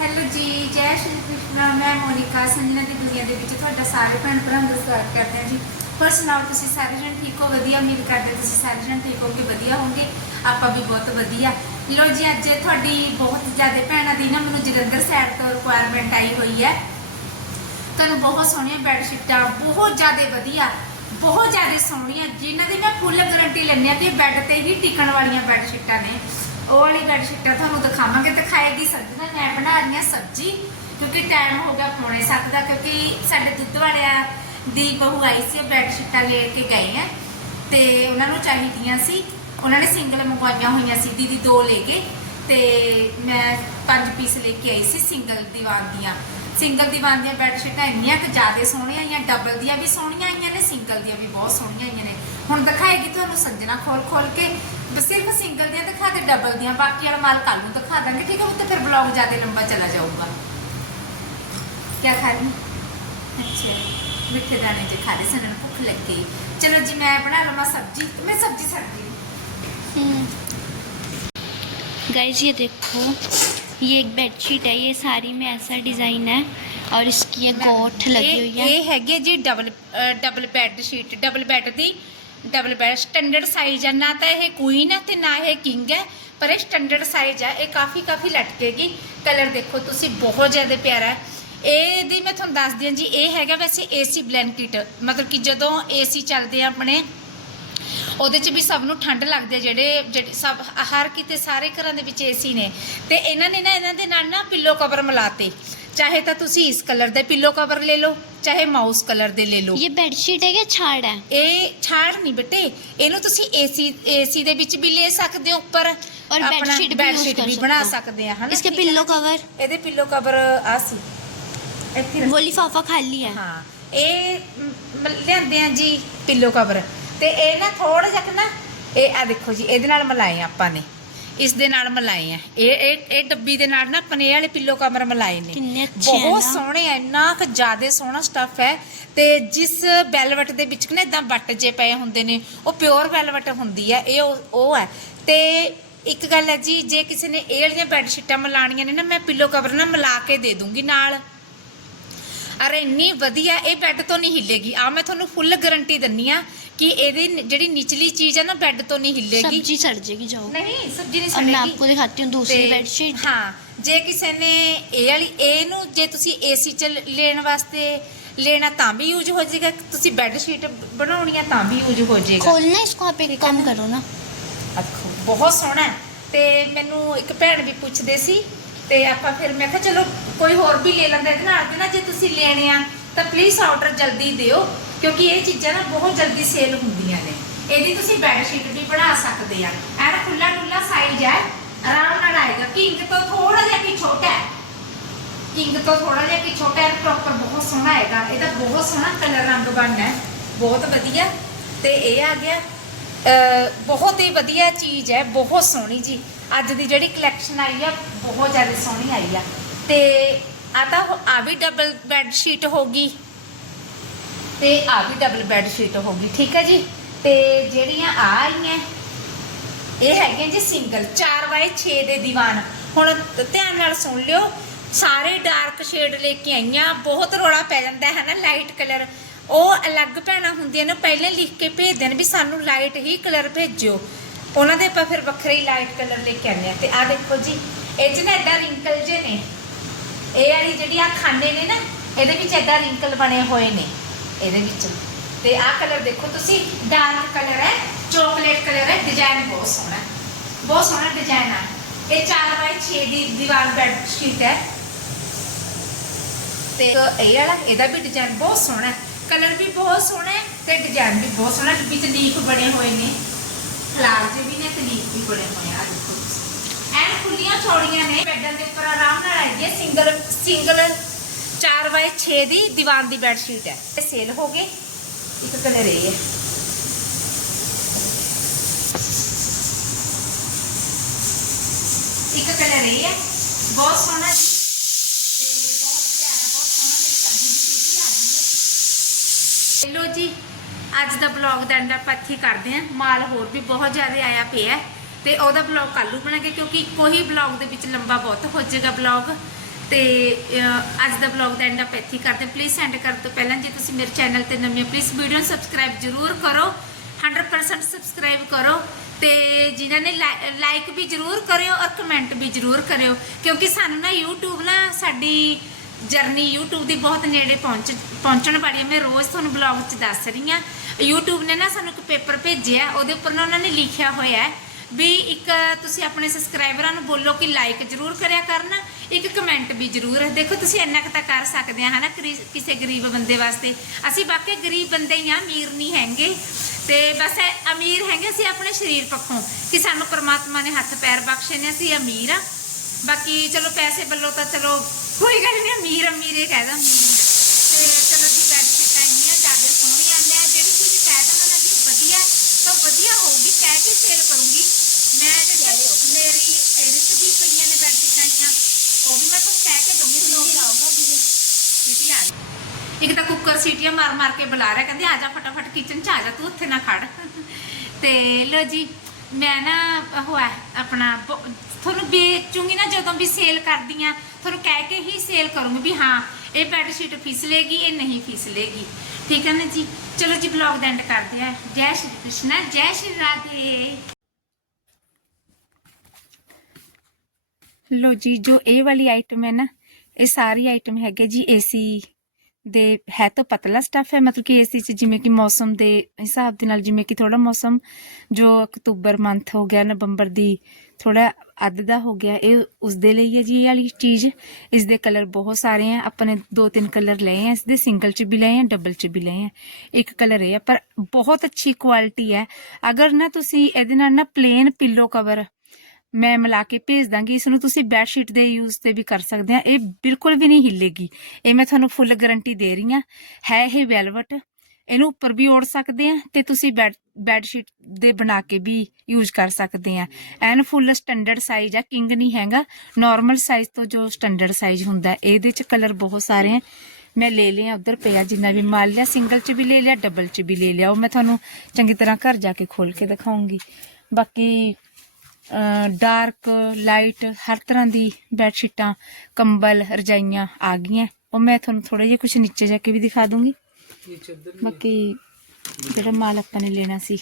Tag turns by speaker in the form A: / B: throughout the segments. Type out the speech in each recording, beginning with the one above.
A: Hello ਜੀ, ਜੈ ਸ਼੍ਰੀ ਕ੍ਰਿਸ਼ਨ, ਮੈਂ ਮੋਨਿਕਾ ਸੰਜਨਾ ਦੀ ਦੁਨੀਆ ਦੇ ਵਿੱਚ ਤੁਹਾਡਾ ਸਾਰੇ ਭੈਣ ਭਰਾਵਾਂ ਦਾ ਸਵਾਗਤ ਕਰਦੇ ਹਾਂ ਜੀ। ਹੋਰ ਸੁਣਾਓ, ਤੁਸੀਂ ਸਾਰੇ ਜਣ ਠੀਕ ਹੋ? ਵਧੀਆ, ਉਮੀਦ ਕਰਦੇ ਤੁਸੀਂ ਸਾਰੇ ਜਣ ਠੀਕ ਕੇ ਵਧੀਆ ਹੋਗੇ ਆਪਾਂ ਵੀ ਬਹੁਤ ਵਧੀਆ। ਲੋ ਜੀ, ਅੱਜ ਤੁਹਾਡੀ ਬਹੁਤ ਜ਼ਿਆਦਾ ਭੈਣਾਂ ਦੀ ਨਾ ਮੈਨੂੰ ਜਲੰਧਰ ਸਾਈਡ ਤੋਂ ਰਿਕੁਆਇਰਮੈਂਟ ਆਈ ਹੋਈ ਹੈ। ਤੁਹਾਨੂੰ ਬਹੁਤ ਸੋਹਣੀਆਂ ਬੈੱਡਸ਼ੀਟਾਂ ਬਹੁਤ ਜ਼ਿਆਦਾ ਵਧੀਆ, ਬਹੁਤ ਜ਼ਿਆਦਾ ਸੋਹਣੀਆਂ। ਜਿਨ੍ਹਾਂ ਦੀ ਮੈਂ ਫੁੱਲ ਗਾਰੰਟੀ ਲੈਂਦੀ ਆ ਕਿ ਬੈੱਡ ਤੇ ਹੀ ਟਿਕਣ ਵਾਲੀਆਂ ਬੈੱਡਸ਼ੀਟਾਂ ਨੇ। ਉਹ ਵਾਲੀ ਬੈੱਡ ਸ਼ੀਟਾਂ ਤੁਹਾਨੂੰ ਦਿਖਾਵਾਂਗੇ, ਦਿਖਾਏਗੀ ਸਬਜ਼ੀ ਦਾ, ਮੈਂ ਬਣਾ ਰਹੀ ਹਾਂ ਸਬਜ਼ੀ, ਕਿਉਂਕਿ ਟਾਈਮ ਹੋ ਗਿਆ ਪੌਣੇ ਸੱਤ ਦਾ, ਕਿਉਂਕਿ ਸਾਡੇ ਦੁੱਧ ਵਾਲਿਆਂ ਦੀ ਬਹੂ ਆਈ ਸੀ, ਉਹ ਸ਼ੀਟਾਂ ਲੈ ਕੇ ਗਏ ਹੈ ਤੇ ਉਹਨਾਂ ਨੂੰ ਚਾਹੀਦੀਆਂ ਸੀ, ਉਹਨਾਂ ਨੇ ਸਿੰਗਲ ਮੰਗਵਾਈਆਂ ਹੋਈਆਂ ਸੀ, ਦੀਦੀ ਦੋ ਲੈ ਕੇ, ਤੇ ਮੈਂ ਪੰਜ ਪੀਸ ਲੈ ਕੇ ਆਈ ਸੀ ਸਿੰਗਲ ਦੀਵਾਨ ਦੀਆਂ। ਸਿੰਗਲ ਦੀਵਾਨ ਦੀਆਂ ਬੈੱਡ ਸ਼ੀਟਾਂ ਇੰਨੀਆਂ ਕਿ ਜ਼ਿਆਦਾ ਸੋਹਣੀਆਂ ਆਈਆਂ ਡਬਲ ਦੀਆਂ ਵੀ ਸੋਹਣੀਆਂ ਆਈਆਂ ਨੇ ਸਿੰਗਲ ਦੀਆਂ ਵੀ ਬਹੁਤ ਸੋਹਣੀਆਂ ਆਈਆਂ ਨੇ। ਹੁਣ ਦਿਖਾਏਗੀ ਤੁਹਾਨੂੰ ਸੰਜਣਾ ਖੋਲ ਖੋਲ ਕੇ सिर्फ़ सिंगल दिया दिखा दे डबल दिया बाकी वाला माल कल में दिखा देंगे ठीक है वो तो फिर ब्लॉग ज़्यादा लंबा चला जाऊँगा क्या खा रही अच्छा मिठे दाने जो खा रहे सन भुख लग गई चलो जी मैं बना लूँ सब्ज़ी मैं सब्ज़ी सब्ज़ी
B: गाइज़ ये देखो ये एक बेडशीट है ये सारी में ऐसा डिज़ाइन है और इसकी ये गोठ लगी हुई है
A: ये हैगी जी double double bedsheet double bed दी ਡਬਲ ਬੈਡ ਸਟੈਂਡਰਡ ਸਾਈਜ਼ ਹੈ। ਨਾ ਤਾਂ ਇਹ ਕੁਈਨ ਹੈ ਤੇ ਨਾ ਇਹ ਕਿੰਗ ਹੈ, ਪਰ ਇਹ ਸਟੈਂਡਰਡ ਸਾਈਜ਼ ਹੈ। ਇਹ ਕਾਫੀ ਕਾਫੀ ਲਟਕੇਗੀ। ਕਲਰ ਦੇਖੋ, ਤੁਸੀਂ ਬਹੁਤ ਜ਼ਿਆਦਾ ਪਿਆਰਾ ਹੈ। ਇਹਦੀ ਮੈਂ ਤੁਹਾਨੂੰ ਦੱਸਦੀ ਹਾਂ ਜੀ, ਇਹ ਹੈਗਾ ਵੈਸੇ ਏਸੀ ਬਲੈਂਕਟ ਮਤਲਬ ਕਿ ਜਦੋਂ ਏਸੀ ਚੱਲਦੇ ਆ ਆਪਣੇ, ਉਹਦੇ 'ਚ ਵੀ ਸਭ ਨੂੰ ਠੰਡ ਲੱਗਦੀ ਹੈ। ਜਿਹੜੇ ਜਿਹੜੇ ਸਭ, ਹਰ ਕਿਤੇ ਸਾਰੇ ਘਰਾਂ ਦੇ ਵਿੱਚ ਏਸੀ ਨੇ। ਤੇ ਇਹਨਾਂ ਨੇ ਨਾ, ਇਹਨਾਂ ਦੇ ਨਾਲ ਨਾ ਪਿੱਲੋ ਕਵਰ ਮਿਲਾਤੇ ਚਾਹੇ ਤਾਂ ਤੁਸੀਂ ਇਸ ਕਲਰ ਦੇ ਪਿੱਲੋ ਕਵਰ ਲੈ ਲਓ ਚਾਹੇ ਮਾਊਸ ਕਲਰ ਦੇ ਲੈ ਲਓ
B: ये बेडशीट है या छाड़ है
A: ਇਹ ਛਾੜ ਨਹੀਂ ਬੇਟੇ ਇਹਨੂੰ ਤੁਸੀਂ ਏਸੀ ਏਸੀ ਦੇ ਵਿੱਚ ਵੀ ਲੈ ਸਕਦੇ ਹੋ ਉੱਪਰ
B: ਔਰ
A: ਆਪਣਾ
B: bedsheet ਵੀ
A: bedsheet
B: use ਕਰ
A: ਵੀ ਬਣਾ
B: ਸਕਦੇ
A: ਸਕਦੇ ਆ ਹਨਾ
B: इसके
A: ਠੀਕ ਹੈ
B: पिल्लो
A: ਨਾ?
B: कवर
A: ਇਹਦੇ ਪਿੱਲੋ ਕਵਰ ਆ ਸੀ ਇੱਥੇ ਰੱਖ-
B: वो लिफाफा खाली है
A: ਹਾਂ ਇਹ ਮ, ਮ, ਲਿਆਂਦੇ ਆ ਜੀ ਪਿੱਲੋ ਕਵਰ ਤੇ ਇਹ ਨਾ ਥੋੜਾ ਜਿਹਾ ਕੁ ਨਾ ਇਹ ਆ ਦੇਖੋ ਜੀ ਇਹਦੇ ਨਾਲ ਮਲਾਏ ਆ ਆਪਾਂ ਨੇ ਇਸ ਦੇ ਨਾਲ ਮਲਾਏ ਆ। ਇਹ ਇਹ ਡੱਬੀ ਦੇ ਨਾਲ ਨਾ ਪਨੇ ਵਾਲੇ ਪਿੱਲੋ ਕਮਰ ਮਲਾਏ ਨੇ। ਬਹੁਤ ਸੋਹਣੇ ਆ, ਇੰਨਾ ਕੁ ਜ਼ਿਆਦਾ ਸੋਹਣਾ ਸਟੱਫ ਹੈ। ਤੇ ਜਿਸ ਬੈਲਵਟ ਦੇ ਵਿੱਚ ਨਾ ਇਦਾਂ ਵੱਟ ਜੇ ਪਏ ਹੁੰਦੇ ਨੇ ਉਹ ਪਿਓਰ ਬੈਲਵਟ ਹੁੰਦੀ ਹੈ ਇਹ ਉਹ- ਉਹ ਹੈ ਤੇ ਇੱਕ ਗੱਲ ਹੈ ਜੀ ਜੇ ਕਿਸੇ ਨੇ ਇਹ ਵਾਲੀਆਂ ਬੈੱਡ ਸ਼ੀਟਾਂ ਮਲਾਣੀਆਂ ਨੇ ਨਾ ਮੈਂ ਪਿੱਲੋ ਕਵਰ ਨਾ ਮਿਲਾ ਕੇ ਦੇ ਦੂੰਗੀ ਨਾਲ। ਅਰੇ ਇੰਨੀ ਵਧੀਆ ਇਹ ਬੈੱਡ ਤੋਂ ਨਹੀਂ ਹਿੱਲੇਗੀ ਆ ਮੈਂ ਤੁਹਾਨੂੰ ਫੁੱਲ ਗਾਰੰਟੀ ਦਿੰਨੀ ਆ ਕਿ ਇਹਦੀ ਨ- ਜਿਹੜੀ ਨਿਚਲੀ ਚੀਜ਼ ਹੈ ਨਾ ਬੈੱਡ ਤੋਂ ਨਹੀਂ ਹਿੱਲੇਗੀ
B: सब्जी सड़ जाएगी जाओ
A: ਨਹੀਂ ਸਬਜ਼ੀ ਨਹੀਂ
B: अब मैं
A: ਸੜੇਗੀ
B: आपको दिखाती हूँ दूसरी
A: ਤੇ
B: बेडशीट
A: ਹਾਂ ਜੇ ਕਿਸੇ ਨੇ ਇਹ ਵਾਲੀ ਇਹਨੂੰ ਜੇ ਤੁਸੀਂ ਏਸੀ ਚ ਲੈਣ ਵਾਸਤੇ ਲੈਣਾ ਤਾਂ ਵੀ ਯੂਜ਼ ਹੋ ਜਾਏਗਾ ਤੁਸੀਂ ਬੈੱਡ ਸ਼ੀਟ ਬਣਾਉਣੀ ਆ ਤਾਂ ਵੀ ਯੂਜ਼ ਹੋ ਜਾਏਗਾ
B: खोलना इसको आप एक काम करो ना
A: ਅੱਖੋ ਬਹੁਤ ਸੋਹਣਾ ਹੈ। ਤੇ ਮੈਨੂੰ ਇੱਕ ਭੈਣ ਵੀ ਪੁੱਛਦੇ ਸੀ ਤੇ ਆਪਾਂ ਫਿਰ ਮੈਂ ਕਿਹਾ ਚਲੋ ਕੋਈ ਹੋਰ ਵੀ ਲੈ ਲੈਂਦਾ ਇਹਦੇ ਨਾਲ। ਤੇ ਨਾ ਜੇ ਤੁਸੀਂ ਲੈਣੇ ਆ ਤਾਂ ਪਲੀਜ਼ ਆਰਡਰ ਜਲਦੀ ਦਿਓ, ਕਿਉਂਕਿ ਇਹ ਚੀਜ਼ਾਂ ਨਾ ਬਹੁਤ ਜਲਦੀ ਸੇਲ ਹੁੰਦੀਆਂ ਨੇ। ਇਹਦੀ ਤੁਸੀਂ ਬੈੱਡ ਸ਼ੀਟ ਵੀ ਬਣਾ ਸਕਦੇ ਆ। ਐਨ ਖੁੱਲਾ ਡੁੱਲਾ ਸਾਈਜ਼ ਹੈ ਆਰਾਮ ਨਾਲ ਆਏਗਾ। ਕਿੰਗ ਤੋਂ ਥੋੜਾ ਜਿਹਾ ਕਿ ਛੋਟਾ ਹੈ। ਕਿੰਗ ਤੋਂ ਥੋੜਾ ਜਿਹਾ ਕਿ ਛੋਟਾ ਹੈ ਪ੍ਰੋਪਰ ਬਹੁਤ ਸੋਹਣਾ ਆਏਗਾ ਇਹਦਾ ਬਹੁਤ ਸੋਹਣਾ ਕਲਰ ਰੰਗ ਬਣਨਾ ਹੈ। ਬਹੁਤ ਵਧੀਆ। ਤੇ ਇਹ ਆ ਗਿਆ ਬਹੁਤ ਹੀ ਵਧੀਆ ਚੀਜ਼ ਹੈ, ਬਹੁਤ ਸੋਹਣੀ ਜੀ। ਅੱਜ ਦੀ ਜਿਹੜੀ ਕਲੈਕਸ਼ਨ ਆਈ ਆ, ਬਹੁਤ ਜ਼ਿਆਦਾ ਸੋਹਣੀ ਆਈ ਆ। ਤੇ ਆ ਤਾਂ ਆ ਵੀ ਡਬਲ ਬੈੱਡ ਸ਼ੀਟ ਹੋਗੀ ਤੇ ਆ ਵੀ ਡਬਲ ਬੈੱਡ ਸ਼ੀਟ ਹੋਗੀ ਠੀਕ ਹੈ ਜੀ? ਤੇ ਜਿਹੜੀਆਂ ਆ ਆਈਆਂ, ਇਹ ਹੈਗੇ ਜੀ ਸਿੰਗਲ 4x6 ਦੇ ਦੀਵਾਨ। ਹੁਣ ਧਿਆਨ ਨਾਲ ਸੁਣ ਲਿਓ, ਸਾਰੇ ਡਾਰਕ ਸ਼ੇਡ ਲੈ ਕੇ ਆਈਆਂ, ਬਹੁਤ ਰੋਲਾ ਪੈ ਜਾਂਦਾ ਹੈ ਨਾ ਲਾਈਟ ਕਲਰ ਉਹ ਅਲੱਗ ਭੈਣਾਂ ਹੁੰਦੀਆਂ ਨੇ ਪਹਿਲਾਂ ਲਿਖ ਕੇ ਭੇਜਦੇ ਨੇ ਵੀ ਸਾਨੂੰ ਲਾਈਟ ਹੀ ਕਲਰ ਭੇਜਿਓ। ਉਹਨਾਂ ਦੇ ਆਪਾਂ ਫਿਰ ਵੱਖਰੇ ਹੀ ਲਾਈਟ ਕਲਰ ਲੈ ਕੇ ਆਉਂਦੇ ਆ ਤੇ ਆ ਦੇਖੋ ਜੀ, ਇਹ ਚ ਨਾ ਏਦਾਂ ਰਿੰਕਲ ਜੇ ਨੇ। ਇਹ ਵਾਲੀ ਜਿਹੜੀ ਆ ਖਾਨੇ ਨੇ ਨਾ, ਇਹਦੇ ਵਿੱਚ ਏਦਾਂ ਰਿੰਕਲ ਬਣੇ ਹੋਏ ਨੇ। ਇਹਦੇ ਵਿੱਚ। ਤੇ ਆਹ ਕਲਰ ਦੇਖੋ ਤੁਸੀਂ ਡਾਰਕ ਕਲਰ ਹੈ ਚਾਕਲੇਟ ਕਲਰ ਹੈ ਡਿਜ਼ਾਈਨ ਬਹੁਤ ਸੋਹਣਾ। ਬਹੁਤ ਸੋਹਣਾ ਡਿਜ਼ਾਈਨ ਆ। ਇਹ 4x6 ਦੀ ਦੀਵਾਰ ਬੈੱਡ ਸ਼ੀਟ ਹੈ। ਤੇ ਇਹ ਵਾਲਾ, ਇਹਦਾ ਵੀ ਡਿਜ਼ਾਈਨ ਬਹੁਤ ਸੋਹਣਾ ਹੈ। ਕਲਰ ਵੀ ਬਹੁਤ ਸੋਹਣਾ ਹੈ ਤੇ ਡਿਜ਼ਾਈਨ ਵੀ ਬਹੁਤ ਸੋਹਣਾ। ਵਿੱਚ ਲੀਫ ਬਣੇ ਹੋਏ ਨੇ। ਫਲਾਰ ਜੇ ਵੀ ਨੇ ਤੇ ਲੀਫ ਵੀ ਬਣੇ ਹੋਏ ਆ। ਦੇਖੋ ਐਨ ਖੁੱਲੀਆਂ ਚੌੜੀਆਂ ਨੇ। ਬੈੱਡਾਂ ਦੇ ਉੱਪਰ ਆਰਾਮ ਨਾਲ ਆਈ ਹੈ ਸਿੰਗਲ ਸਿੰਗਲ 4x6 ਦੀ ਦੀਵਾਨ ਦੀ ਬੈੱਡ ਸ਼ੀਟ ਹੈ। ਇਹ ਸੇਲ ਹੋ ਗਏ ਇੱਕ ਕਲਰ ਇਹ ਹੈ। ਇੱਕ ਕਲਰ ਇਹ ਹੈ। ਬਹੁਤ ਸੋਹਣਾ ਜੀ ਤੇ ਬਹੁਤ ਪਿਆਰਾ ਬਹੁਤ ਸੋਹਣਾ ਮੇਰੀ ਸਬਜ਼ੀ ਦੀ ਖੁਸ਼ੀ ਆ ਗਈ ਹੈ ਲੋ ਜੀ, ਅੱਜ ਦਾ ਬਲੌਗ ਦਾ ਐਂਡ ਆਪਾਂ ਇੱਥੇ ਕਰਦੇ ਹਾਂ। ਮਾਲ ਹੋਰ ਵੀ ਬਹੁਤ ਜ਼ਿਆਦਾ ਆਇਆ ਪਿਆ ਹੈ ਤੇ ਉਹਦਾ ਬਲੌਗ ਕੱਲ੍ਹ ਨੂੰ ਬਣਾਂਗੇ ਕਿਉਂਕਿ ਕੋਈ ਹੀ ਬਲੌਗ ਦੇ ਵਿੱਚ ਲੰਬਾ ਬਹੁਤ ਹੋ ਜਾਏਗਾ ਬਲੌਗ ਤੇ ਅੱਜ ਦਾ ਵਲੌਗ ਦਾ ਐਂਡ ਆਪ ਇੱਥੇ ਕਰਦੇ ਪਲੀਜ਼ ਸੈਂਡ ਕਰਨ ਤੋਂ ਪਹਿਲਾਂ ਜੇ ਤੁਸੀਂ ਮੇਰੇ ਚੈਨਲ ਤੇ ਨਵੇਂ ਹੋ ਪਲੀਜ਼ ਵੀਡੀਓ ਸਬਸਕ੍ਰਾਈਬ ਜ਼ਰੂਰ ਕਰੋ। 100% ਸਬਸਕ੍ਰਾਈਬ ਕਰੋ ਤੇ ਜਿਨ੍ਹਾਂ ਨੇ ਲਾਈਕ ਵੀ ਜ਼ਰੂਰ ਕਰਿਓ ਔਰ ਕਮੈਂਟ ਵੀ ਜ਼ਰੂਰ ਕਰਿਓ। ਕਿਉਂਕਿ ਸਾਨੂੰ ਨਾ YouTube ਨਾ ਸਾਡੀ ਜਰਨੀ YouTube ਦੀ ਬਹੁਤ ਨੇੜੇ ਪਹੁੰਚ ਪਹੁੰਚਣ ਵਾਲੀ ਹੈ ਮੈਂ ਰੋਜ਼ ਤੁਹਾਨੂੰ ਬਲੌਗ 'ਚ ਦੱਸ ਰਹੀ ਹਾਂ। YouTube ਨੇ ਨਾ ਸਾਨੂੰ ਇੱਕ ਪੇਪਰ ਭੇਜਿਆ। ਉਹਦੇ ਉੱਪਰ ਨਾ ਉਹਨਾਂ ਨੇ ਲਿਖਿਆ ਹੋਇਆ ਹੈ ਵੀ ਇੱਕ ਤੁਸੀਂ ਆਪਣੇ ਸਬਸਕ੍ਰਾਈਬਰਾਂ ਨੂੰ ਬੋਲੋ ਕਿ ਲਾਈਕ ਜ਼ਰੂਰ ਕਰਿਆ ਕਰਨ। ਇੱਕ ਕਮੈਂਟ ਵੀ ਜ਼ਰੂਰ ਦੇਖੋ, ਤੁਸੀਂ ਇੰਨਾ ਕੁ ਤਾਂ ਕਰ ਸਕਦੇ ਆ, ਹਨਾ, ਕਰੀ- ਕਿਸੇ ਗਰੀਬ ਬੰਦੇ ਵਾਸਤੇ। ਅਸੀਂ ਬਾਕੀ ਗਰੀਬ ਬੰਦੇ ਹੀ ਆ ਅਮੀਰ ਨਹੀਂ ਹੈਗੇ। ਤੇ ਬਸ ਅਮੀਰ ਹੈਗੇ ਅਸੀਂ ਆਪਣੇ ਸਰੀਰ ਪੱਖੋਂ। ਕਿ ਸਾਨੂੰ ਪ੍ਰਮਾਤਮਾ ਨੇ ਹੱਥ ਪੈਰ ਬਖਸ਼ੇ ਨੇ, ਅਸੀਂ ਅਮੀਰ ਆ। ਬਾਕੀ ਚਲੋ, ਪੈਸੇ ਵੱਲੋਂ ਤਾਂ ਚਲੋ ਕੋਈ ਗੱਲ ਨਹੀਂ ਅਮੀਰ ਅਮੀਰ ਹੀ ਕਹਿ ਦਾਂ ਤੇ ਚਲੋ ਜੀ ਬੈਠ ਕੇ ਟਾਈਮੀਆਂ ਜ਼ਿਆਦਾ ਸੋਹਣੀਆਂ ਮੈਂ ਜਿਹੜੀ ਚੀਜ਼ ਕਹਿ ਦਾਂ ਨਾ ਜੀ ਵਧੀਆ ਤਾਂ ਵਧੀਆ ਹੋਊਗੀ ਕਹਿ ਕੇ ਸੇਲ ਕਰੂੰਗੀ। ਮੈਂ ਜਿਹੜੀ ਮੇਰੀ ਐਡਿਟ ਵੀ ਪਈਆਂ ਨੇ ਬੈਠ ਕੇ ਟਾਈਮੀਆਂ ਉਹ ਵੀ ਮੈਂ ਤੁਹਾਨੂੰ ਕਹਿ ਕੇ ਦੂੰਗੀ ਵੀ ਆਊਗਾ ਸੀਟੀ ਆ ਗਈ। ਇੱਕ ਤਾਂ ਕੁੱਕਰ ਸੀਟੀਆਂ ਮਾਰ ਮਾਰ ਕੇ ਬੁਲਾ ਰਿਹਾ ਕਹਿੰਦੇ ਆ ਜਾ ਫਟਾਫਟ ਕਿਚਨ 'ਚ ਆ ਜਾ ਤੂੰ ਉੱਥੇ ਨਾ ਖੜ। ਤੇ ਲੋ ਜੀ ਮੈਂ ਨਾ ਉਹ ਹੈ ਆਪਣਾ ਤੁਹਾਨੂੰ ਵੇਚੂੰਗੀ ਨਾ ਜਦੋਂ ਵੀ ਸੇਲ ਕਰਦੀ ਆ, ਤੁਹਾਨੂੰ ਕਹਿ ਕੇ ਹੀ ਸੇਲ ਕਰੂੰਗੀ ਵੀ ਹਾਂ, ਇਹ ਬੈੱਡ ਸ਼ੀਟ ਫਿਸਲੇਗੀ, ਇਹ ਨਹੀਂ ਫਿਸਲੇਗੀ। ਠੀਕ ਹੈ ਨਾ ਜੀ? ਚਲੋ ਜੀ ਬਲੌਗ ਦਾ ਐਂਡ ਕਰਦੇ ਆ। ਜੈ ਸ਼੍ਰੀ ਕ੍ਰਿਸ਼ਨ, ਜੈ ਸ਼੍ਰੀ ਰਾਧੇ। ਲੋ ਜੀ, ਜੋ ਇਹ ਵਾਲੀ ਆਈਟਮ ਹੈ ਨਾ, ਇਹ ਸਾਰੀ ਆਈਟਮ ਹੈਗੇ ਜੀ, ਏਸੀ। ਦੇ ਹੈ ਤਾਂ ਪਤਲਾ ਸਟਫ ਹੈ, ਮਤਲਬ ਕਿ ਇਸ ਚ ਜਿਵੇਂ ਕਿ ਮੌਸਮ ਦੇ ਹਿਸਾਬ ਦੇ ਨਾਲ ਜਿਵੇਂ ਕਿ ਥੋੜਾ ਮੌਸਮ ਜੋ ਅਕਤੂਬਰ ਮੰਥ ਹੋ ਗਿਆ, ਨਵੰਬਰ ਦੀ ਥੋੜਾ ਅੱਧ ਦਾ ਹੋ ਗਿਆ, ਇਹ ਉਸ ਦੇ ਲਈ ਹੈ ਜੀ ਇਹ ਵਾਲੀ ਚੀਜ਼। ਇਸ ਦੇ ਕਲਰ ਬਹੁਤ ਸਾਰੇ ਆ ਆਪਾਂ ਨੇ ਦੋ ਤਿੰਨ ਕਲਰ ਲਏ ਆ ਇਸ ਦੇ ਸਿੰਗਲ ਚ ਵੀ ਲਏ ਆ ਡਬਲ ਚ ਵੀ ਲਏ ਆ ਇੱਕ ਕਲਰ ਇਹ ਆ ਪਰ ਬਹੁਤ ਅੱਛੀ ਕੁਆਲਿਟੀ ਹੈ। ਅਗਰ ਨਾ ਤੁਸੀਂ ਇਹਦੇ ਨਾਲ ਨਾ ਪਲੇਨ ਪਿੱਲੋ ਕਵਰ ਮੈਂ ਮਿਲਾ ਕੇ ਭੇਜ ਦਾਂਗੀ, ਇਸ ਨੂੰ ਤੁਸੀਂ ਬੈੱਡ ਸ਼ੀਟ ਦੇ ਯੂਜ਼ ਤੇ ਵੀ ਕਰ ਸਕਦੇ ਆ। ਇਹ ਬਿਲਕੁਲ ਵੀ ਨਹੀਂ ਹਿੱਲੇਗੀ। ਇਹ ਮੈਂ ਤੁਹਾਨੂੰ ਫੁੱਲ ਗਾਰੰਟੀ ਦੇ ਰਹੀ ਆ। ਹੈ ਇਹ ਵੈਲਵਟ ਇਹਨੂੰ ਉੱਪਰ ਵੀ ਓੜ ਸਕਦੇ ਆ ਤੇ ਤੁਸੀਂ ਬੈੱਡ ਬੈੱਡ ਸ਼ੀਟ ਦੇ ਬਣਾ ਕੇ ਵੀ ਯੂਜ਼ ਕਰ ਸਕਦੇ ਆ। ਐਨ ਫੁੱਲ ਸਟੈਂਡਰਡ ਸਾਈਜ਼ ਆ ਕਿੰਗ ਨਹੀਂ ਹੈਗਾ। ਨਾਰਮਲ ਸਾਈਜ਼ ਤੋਂ ਜੋ ਸਟੈਂਡਰਡ ਸਾਈਜ਼ ਹੁੰਦਾ, ਇਹਦੇ ਚ ਕਲਰ ਬਹੁਤ ਸਾਰੇ ਆ। ਮੈਂ ਲੈ ਲਿਆ ਉਧਰ ਪਿਆ ਜਿੰਨਾ ਵੀ ਮਾਲ ਲਿਆ ਸਿੰਗਲ ਚ ਵੀ ਲੈ ਲਿਆ ਡਬਲ ਚ ਵੀ ਲੈ ਲਿਆ। ਉਹ ਮੈਂ ਤੁਹਾਨੂੰ ਚੰਗੀ ਤਰ੍ਹਾਂ ਘਰ ਜਾ ਕੇ ਖੋਲ ਕੇ ਦਿਖਾਉਂਗੀ। ਬਾਕੀ ਡਾਰਕ ਲਾਈਟ ਹਰ ਤਰ੍ਹਾਂ ਦੀ ਬੈੱਡ ਸ਼ੀਟਾਂ ਕੰਬਲ ਰਜਾਈਆਂ ਆ ਗਈਆਂ। ਉਹ ਮੈਂ ਤੁਹਾਨੂੰ ਥੋੜਾ ਜਿਹਾ ਕੁਝ ਨੀਚੇ ਜਾ ਕੇ ਵੀ ਦਿਖਾ ਦੂੰਗੀ। ਬਾਕੀ ਜਿਹੜਾ ਮਾਲ ਆਪਾਂ ਨੇ ਲੈਣਾ ਸੀ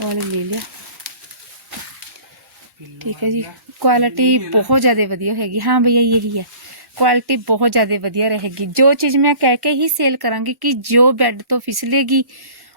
A: ਉਹ ਲੈ ਲਿਆ। ਠੀਕ ਹੈ ਜੀ। ਕੁਆਲਿਟੀ ਬਹੁਤ ਜ਼ਿਆਦਾ ਵਧੀਆ ਹੈਗੀ। ਹਾਂ ਭਈਆ ਇਹੀ ਹੈ। ਕੁਆਲਿਟੀ ਬਹੁਤ ਜ਼ਿਆਦਾ ਵਧੀਆ ਰਹੇਗੀ। ਜੋ ਚੀਜ਼ ਮੈਂ ਕਹਿ ਕੇ ਹੀ ਸੇਲ ਕਰਾਂਗੀ ਕਿ ਜੋ ਬੈੱਡ ਤੋਂ ਫਿਸਲੇਗੀ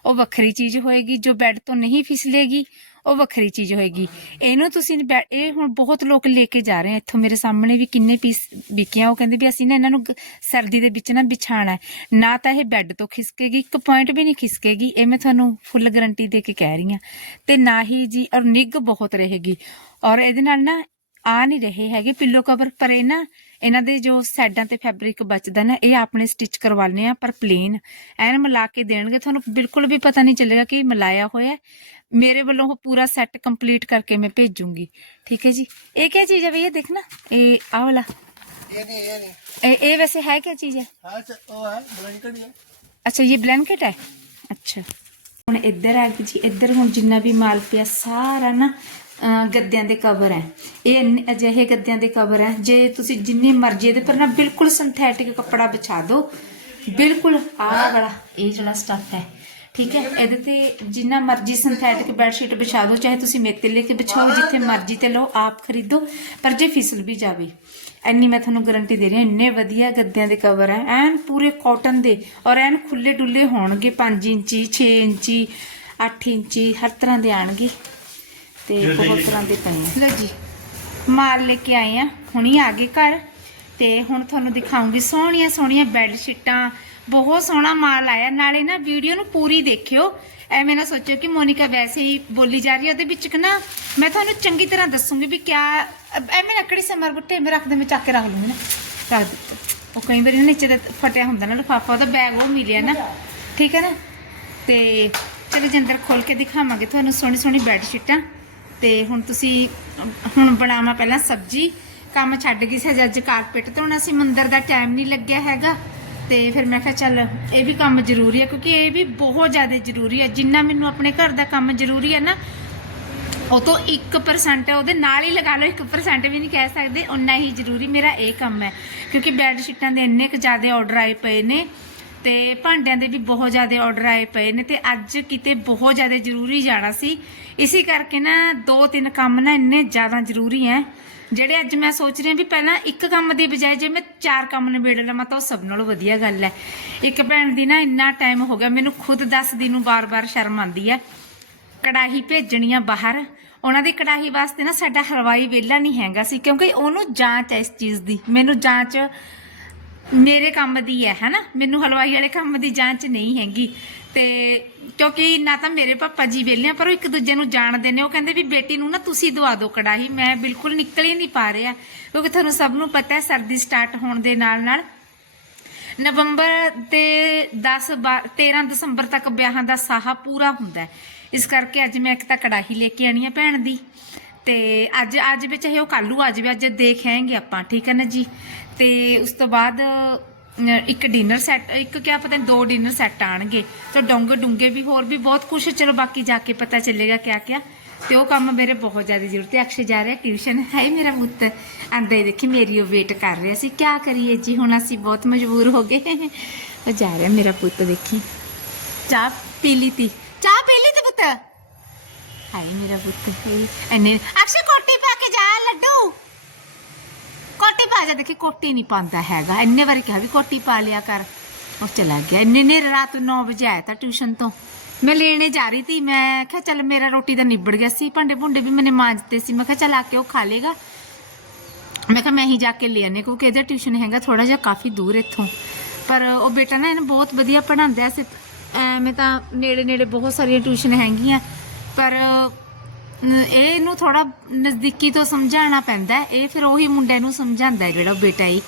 A: ਉਹ ਵੱਖਰੀ ਚੀਜ਼ ਹੋਏਗੀ। ਜੋ ਬੈੱਡ ਤੋਂ ਨਹੀਂ ਫਿਸਲੇਗੀ ਉਹ ਵੱਖਰੀ ਚੀਜ਼ ਹੋਏਗੀ। ਇਹਨੂੰ ਤੁਸੀਂ ਬੈ- ਇਹ ਹੁਣ ਬਹੁਤ ਲੋਕ ਲੈ ਕੇ ਜਾ ਰਹੇ ਆ। ਇੱਥੋਂ ਮੇਰੇ ਸਾਹਮਣੇ ਵੀ ਕਿੰਨੇ ਪੀਸ ਵਿਕਿਆ। ਉਹ ਕਹਿੰਦੇ ਵੀ ਅਸੀਂ ਨਾ ਇਹਨਾਂ ਨੂੰ ਸਰਦੀ ਦੇ ਵਿੱਚ ਨਾ ਵਿਛਾਣਾ। ਨਾ ਤਾਂ ਇਹ ਬੈੱਡ ਤੋਂ ਖਿਸਕੇਗੀ, ਇੱਕ ਪੁਆਇੰਟ ਵੀ ਨਹੀਂ ਖਿਸਕੇਗੀ। ਇਹ ਮੈਂ ਤੁਹਾਨੂੰ ਫੁੱਲ ਗਾਰੰਟੀ ਦੇ ਕੇ ਕਹਿ ਰਹੀ ਹਾਂ ਤੇ ਨਾ ਹੀ ਜੀ, ਔਰ ਨਿੱਘ ਬਹੁਤ ਰਹੇਗੀ। ਔਰ ਇਹਦੇ ਨਾਲ ਨਾ ਆ ਨਹੀਂ ਰਹੇ ਹੈਗੇ ਪਿੱਲੋ ਕਵਰ ਪਰ ਇਹ ਨਾ ਇਹਨਾਂ ਦੇ ਜੋ ਸਾਈਡਾਂ ਤੇ ਫੈਬਰਿਕ ਬਚਦਾ ਨਾ ਇਹ ਆਪਣੇ ਸਟਿਚ ਕਰਵਾਉਣੇ ਆ ਪਰ ਪਲੇਨ ਐਨ ਮਿਲਾ ਕੇ ਦੇਣਗੇ ਤੁਹਾਨੂੰ ਬਿਲਕੁਲ ਵੀ ਪਤਾ ਨਹੀਂ ਚੱਲੇਗਾ ਕਿ ਮਿਲਾਇਆ ਹੋਇਆ ਮੇਰੇ ਵੱਲੋਂ ਉਹ ਪੂਰਾ ਸੈੱਟ ਕੰਪਲੀਟ ਕਰਕੇ ਮੈਂ ਭੇਜੂੰਗੀ। ਠੀਕ ਹੈ ਜੀ? ਇਹ ਕੀ ਚੀਜ਼ ਹੈ ਭਈਆ ਦੇਖਣਾ ਇਹ ਆਹ ਵਾਲਾ।
C: ਇਹ ਨਹੀਂ ਇਹ ਨਹੀਂ।
A: ਇਹ ਵੈਸੇ ਹੈ ਕੀ ਚੀਜ਼ ਹੈ?
C: ਹਾਂ ਉਹ ਹੈ ਬਲੈਂਕਟ ਹੈ
A: ਅੱਛਾ ਇਹ ਬਲੈਂਕਟ ਹੈ? ਹੁਣ ਇੱਧਰ ਆ ਗਈ ਜੀ ਇੱਧਰ ਹੁਣ ਜਿੰਨਾ ਵੀ ਮਾਲ ਪਿਆ ਸਾਰਾ ਨਾ ਗੱਦਿਆਂ ਦੇ ਕਵਰ ਹੈ। ਇਹ ਇੰਨੇ ਅਜਿਹੇ ਗੱਦਿਆਂ ਦੇ ਕਵਰ ਹੈ, ਜੇ ਤੁਸੀਂ ਜਿੰਨੀ ਮਰਜ਼ੀ ਇਹਦੇ ਪਰ ਨਾ ਬਿਲਕੁਲ ਸਿੰਥੈਟਿਕ ਕੱਪੜਾ ਵਿਛਾ ਦਿਓ। ਬਿਲਕੁਲ ਆਹ ਵਾਲਾ, ਇਹ ਜਿਹੜਾ ਸਟੱਫ ਹੈ, ਠੀਕ ਹੈ? ਇਹਦੇ ਤੇ ਜਿੰਨਾ ਮਰਜ਼ੀ ਸਿੰਥੈਟਿਕ ਬੈੱਡ ਸ਼ੀਟ ਵਿਛਾ ਦਿਓ, ਚਾਹੇ ਤੁਸੀਂ ਮੇਤੇ ਲੈ ਕੇ ਵਿਛਾਓ, ਜਿੱਥੇ ਮਰਜ਼ੀ ਤੇ ਲਓ, ਆਪ ਖਰੀਦੋ, ਪਰ ਜੇ ਫਿਸਲ ਵੀ ਜਾਵੇ। ਇੰਨੀ ਮੈਂ ਤੁਹਾਨੂੰ ਗਾਰੰਟੀ ਦੇ ਰਹੀ ਹਾਂ, ਇੰਨੇ ਵਧੀਆ ਗੱਦਿਆਂ ਦੇ ਕਵਰ ਹੈ। ਐਨ ਪੂਰੇ ਕਾਟਨ ਦੇ, ਔਰ ਐਨ ਖੁੱਲੇ ਡੁੱਲੇ ਹੋਣਗੇ 5 ਇੰਚੀ 6 ਇੰਚੀ 8 ਇੰਚੀ, ਹਰ ਤਰ੍ਹਾਂ ਦੇ ਆਣਗੇ। ਤੇ ਬਹੁਤ ਤਰ੍ਹਾਂ ਦੇ ਪਏ ਆ। ਲਓ ਜੀ ਮਾਲ ਲੈ ਕੇ ਆਏ ਆ ਹੁਣੀ ਆ ਗਏ ਘਰ। ਤੇ ਹੁਣ ਤੁਹਾਨੂੰ ਦਿਖਾਉਂਗੀ ਸੋਹਣੀਆਂ ਸੋਹਣੀਆਂ ਬੈੱਡ ਸ਼ੀਟਾਂ ਬਹੁਤ ਸੋਹਣਾ ਮਾਲ ਆਇਆ। ਨਾਲੇ ਨਾ ਵੀਡੀਓ ਨੂੰ ਪੂਰੀ ਦੇਖਿਓ। ਐਵੇਂ ਨਾ ਸੋਚਿਓ ਕਿ ਮੋਨਿਕਾ ਵੈਸੇ ਹੀ ਬੋਲੀ ਜਾ ਰਹੀ ਹੈ ਉਹਦੇ ਵਿੱਚ ਕਿ ਨਾ ਮੈਂ ਤੁਹਾਨੂੰ ਚੰਗੀ ਤਰ੍ਹਾਂ ਦੱਸੂਗੀ ਵੀ ਕਿਆ ਐਵੇਂ ਲੱਕੜੀ ਸਮਰ ਬੁੱਟੇ ਮੈਂ ਰੱਖ ਦੇ ਮੈਂ ਚੱਕ ਕੇ ਰੱਖ ਲੂੰਗੀ ਨਾ। ਰੱਖ ਦਿੱਤਾ। ਉਹ ਕਈ ਵਾਰੀ ਨਾ ਨੀਚੇ ਦਾ ਫਟਿਆ ਹੁੰਦਾ ਨਾ ਲਿਫਾਫਾ ਉਹਦਾ ਬੈਗ ਉਹ ਮਿਲਿਆ ਨਾ। ਠੀਕ ਹੈ ਨਾ? ਤੇ ਚਲੋ ਜੀ ਅੰਦਰ ਖੋਲ ਕੇ ਦਿਖਾਵਾਂਗੇ ਤੁਹਾਨੂੰ ਸੋਹਣੀ ਸੋਹਣੀ ਬੈੱਡ ਸ਼ੀਟਾਂ ਤੇ ਹੁਣ ਤੁਸੀਂ, ਹੁਣ ਬਣਾਵਾਂ ਪਹਿਲਾਂ ਸਬਜੀ। ਕੰਮ ਛੱਡ ਗਈ ਸੀ ਅੱਜ ਕਾਰਪੇਟ ਧੋਣਾ ਸੀ ਮੰਦਰ ਦਾ ਟਾਈਮ ਨਹੀਂ ਲੱਗਿਆ ਹੈਗਾ। ਤੇ ਫਿਰ ਮੈਂ ਕਿਹਾ ਚੱਲ, ਇਹ ਵੀ ਕੰਮ ਜ਼ਰੂਰੀ ਹੈ ਕਿਉਂਕਿ ਇਹ ਵੀ ਬਹੁਤ ਜ਼ਿਆਦਾ ਜ਼ਰੂਰੀ ਹੈ ਜਿੰਨਾ ਮੈਨੂੰ ਆਪਣੇ ਘਰ ਦਾ ਕੰਮ ਜ਼ਰੂਰੀ ਹੈ ਨਾ, ਉਹ ਤੋਂ 1% ਉਹਦੇ ਨਾਲ ਹੀ ਲਗਾ ਲਓ 1% ਵੀ ਨਹੀਂ ਕਹਿ ਸਕਦੇ ਉਨਾ ਹੀ ਜ਼ਰੂਰੀ ਮੇਰਾ ਇਹ ਕੰਮ ਹੈ। ਕਿਉਂਕਿ ਬੈੱਡ ਸ਼ੀਟਾਂ ਦੇ ਇੰਨੇ ਕੁ ਜ਼ਿਆਦਾ ਆਰਡਰ ਆਏ ਪਏ ਨੇ ਤੇ ਭਾਂਡਿਆਂ ਦੇ ਵੀ ਬਹੁਤ ਜ਼ਿਆਦਾ ਆਰਡਰ ਆਏ ਪਏ ਨੇ ਤੇ ਅੱਜ ਕਿਤੇ ਬਹੁਤ ਜ਼ਿਆਦਾ ਜ਼ਰੂਰੀ ਜਾਣਾ ਸੀ। ਇਸੇ ਕਰਕੇ ਨਾ ਦੋ ਤਿੰਨ ਕੰਮ ਨਾ ਇੰਨੇ ਜ਼ਿਆਦਾ ਜ਼ਰੂਰੀ ਹੈ ਜਿਹੜੇ ਅੱਜ ਮੈਂ ਸੋਚ ਰਹੀ ਹਾਂ ਵੀ ਪਹਿਲਾਂ ਇੱਕ ਕੰਮ ਦੀ ਬਜਾਏ ਜੇ ਮੈਂ ਚਾਰ ਕੰਮ ਨਿਬੇੜ ਲਵਾਂ ਤਾਂ ਉਹ ਸਭ ਨਾਲੋਂ ਵਧੀਆ ਗੱਲ ਹੈ ਇੱਕ ਭੈਣ ਦੀ ਨਾ ਇੰਨਾ ਟਾਈਮ ਹੋ ਗਿਆ, ਮੈਨੂੰ ਖੁਦ ਦੱਸਦੀ ਨੂੰ ਬਾਰ-ਬਾਰ ਸ਼ਰਮ ਆਉਂਦੀ ਹੈ ਕੜਾਹੀ ਭੇਜਣੀ ਆ ਬਾਹਰ, ਉਹਨਾਂ ਦੀ ਕੜਾਹੀ ਵਾਸਤੇ ਨਾ ਸਾਡਾ ਹਲਵਾਈ ਵੇਲਾ ਨਹੀਂ ਹੈਗਾ ਸੀ, ਕਿਉਂਕਿ ਉਹਨੂੰ ਜਾਂਚ ਹੈ ਇਸ ਚੀਜ਼ ਦੀ। ਮੈਨੂੰ ਜਾਂਚ ਮੇਰੇ ਕੰਮ ਦੀ ਹੈ ਹਨਾ ਮੈਨੂੰ ਹਲਵਾਈ ਵਾਲੇ ਕੰਮ ਦੀ ਜਾਂਚ ਨਹੀਂ ਹੈਗੀ। ਤੇ ਕਿਉਂਕਿ ਨਾ ਤਾਂ ਮੇਰੇ ਪਾਪਾ ਜੀ ਵੇਲੇ ਆ, ਪਰ ਉਹ ਇੱਕ ਦੂਜੇ ਨੂੰ ਜਾਣਦੇ ਨੇ। ਉਹ ਕਹਿੰਦੇ ਵੀ ਬੇਟੀ ਨੂੰ ਨਾ ਤੁਸੀਂ ਦਵਾ ਦਿਓ ਕੜਾਹੀ। ਮੈਂ ਬਿਲਕੁਲ ਨਿਕਲ ਹੀ ਨਹੀਂ ਪਾ ਰਿਹਾ, ਕਿਉਂਕਿ ਤੁਹਾਨੂੰ ਸਭ ਨੂੰ ਪਤਾ ਹੈ, ਸਰਦੀ ਸਟਾਰਟ ਹੋਣ ਦੇ ਨਾਲ ਨਾਲ ਨਵੰਬਰ ਤੇ 10 ਬਾ- 13 ਦਸੰਬਰ ਤੱਕ ਵਿਆਹਾਂ ਦਾ ਸਾਹਾ ਪੂਰਾ ਹੁੰਦਾ ਇਸ ਕਰਕੇ ਅੱਜ ਮੈਂ ਇੱਕ ਤਾਂ ਕੜਾਹੀ ਲੈ ਕੇ ਆਣੀ ਆ ਭੈਣ ਦੀ। ਤੇ ਅੱਜ ਅੱਜ ਵਿੱਚ ਇਹ ਉਹ ਕੱਲੂ ਆ ਜਾਵੇ, ਅੱਜ ਦੇਖ ਆਏਂਗੇ ਆਪਾਂ, ਠੀਕ ਹੈ ਨਾ ਜੀ? ਤੇ ਉਸ ਤੋਂ ਬਾਅਦ ਇੱਕ ਡਿਨਰ ਸੈੱਟ ਇੱਕ ਕਿਆ ਪਤਾ ਨਹੀਂ, ਦੋ ਡਿਨਰ ਸੈੱਟ ਆਣਗੇ। ਤੇ ਡੋਂਗੇ ਡੁੰਗੇ ਵੀ, ਹੋਰ ਵੀ ਬਹੁਤ ਕੁਝ ਚਲੋ ਬਾਕੀ ਜਾ ਕੇ ਪਤਾ ਚੱਲੇਗਾ ਕਿਆ ਕਿਆ। ਤੇ ਉਹ ਕੰਮ ਮੇਰੇ ਬਹੁਤ ਜ਼ਿਆਦਾ ਜ਼ਰੂਰਤ ਹੈ। ਅਕਸ਼ੇ ਜਾ ਰਿਹਾ, ਟਿਊਸ਼ਨ ਹੈ ਮੇਰਾ ਪੁੱਤ। ਆਂਦਾ ਹੀ, ਦੇਖੀ ਮੇਰੀ ਉਹ ਵੇਟ ਕਰ ਰਿਹਾ ਸੀ। ਕਿਆ ਕਰੀਏ ਜੀ, ਹੁਣ ਅਸੀਂ ਬਹੁਤ ਮਜਬੂਰ ਹੋ ਗਏ। ਉਹ ਜਾ ਰਿਹਾ ਮੇਰਾ ਪੁੱਤ, ਦੇਖੀ। ਚਾਹ ਪੀ ਲਈ ਤੀ। ਚਾਹ ਪੀ ਲਈ ਤੀ ਪੁੱਤ? ਹਾਏ ਮੇਰਾ ਪੁੱਤ ਇਹ ਅਕਸ਼ੇ ਕੋਟੀ ਪਾ ਕੇ ਜਾ ਲੱਡੂ ਕੋਟੀ ਪਾ ਜਾ, ਦੇਖੀ ਕੋਟੀ ਨਹੀਂ ਪਾਉਂਦਾ ਹੈਗਾ। ਇੰਨੇ ਵਾਰੀ ਕਿਹਾ ਵੀ ਕੋਟੀ ਪਾ ਲਿਆ ਕਰ। ਉਹ ਚਲਾ ਗਿਆ। ਇੰਨੇ ਨੇ ਰਾਤ 9 ਵਜੇ ਆਇਆ ਤਾਂ ਟਿਊਸ਼ਨ ਤੋਂ। ਮੈਂ ਲੈਣੇ ਜਾ ਰਹੀ ਸੀ, ਮੈਂ ਕਿਹਾ ਚੱਲ ਮੇਰਾ ਰੋਟੀ ਤਾਂ ਨਿਬੜ ਗਿਆ ਸੀ। ਭਾਂਡੇ ਭੁੰਡੇ ਵੀ ਮੈਨੇ ਮਾਂਜਤੇ ਸੀ। ਮੈਂ ਕਿਹਾ ਚੱਲ ਆ ਕੇ ਉਹ ਖਾ ਲੇਗਾ। ਮੈਂ ਕਿਹਾ ਮੈਂ ਹੀ ਜਾ ਕੇ ਲੈ ਆਨੇ ਕਿਉਂਕਿ ਇਹਦਾ ਟਿਊਸ਼ਨ ਹੈਗਾ ਥੋੜਾ ਜਿਹਾ ਕਾਫੀ ਦੂਰ ਇੱਥੋਂ। ਪਰ ਉਹ ਬੇਟਾ ਨਾ ਇਹਨੂੰ ਬਹੁਤ ਵਧੀਆ ਪੜ੍ਹਾਉਂਦਾ ਸੀ ਐਵੇਂ ਤਾਂ ਨੇੜੇ ਨੇੜੇ ਬਹੁਤ ਸਾਰੀਆਂ ਟਿਊਸ਼ਨ ਹੈਗੀਆਂ। ਪਰ ਇਹ ਇਹਨੂੰ ਥੋੜਾ ਨਜ਼ਦੀਕੀ ਤੋਂ ਸਮਝਾਉਣਾ ਪੈਂਦਾ ਹੈ। ਇਹ ਫਿਰ ਉਹੀ ਮੁੰਡੇ ਨੂੰ ਸਮਝਾਉਂਦਾ ਹੈ ਜਿਹੜਾ ਉਹ ਬੇਟਾ ਹੀ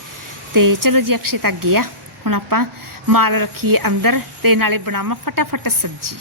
A: ਤੇ ਚਲੋ ਜੀ, ਅਕਸ਼ੇ ਤੱਕ ਗਿਆ। ਹੁਣ ਆਪਾਂ ਮਾਲ ਰੱਖੀਏ ਅੰਦਰ ਤੇ ਨਾਲੇ ਬਣਾਵਾਂ ਫਟਾਫਟ ਸਬਜ਼ੀ।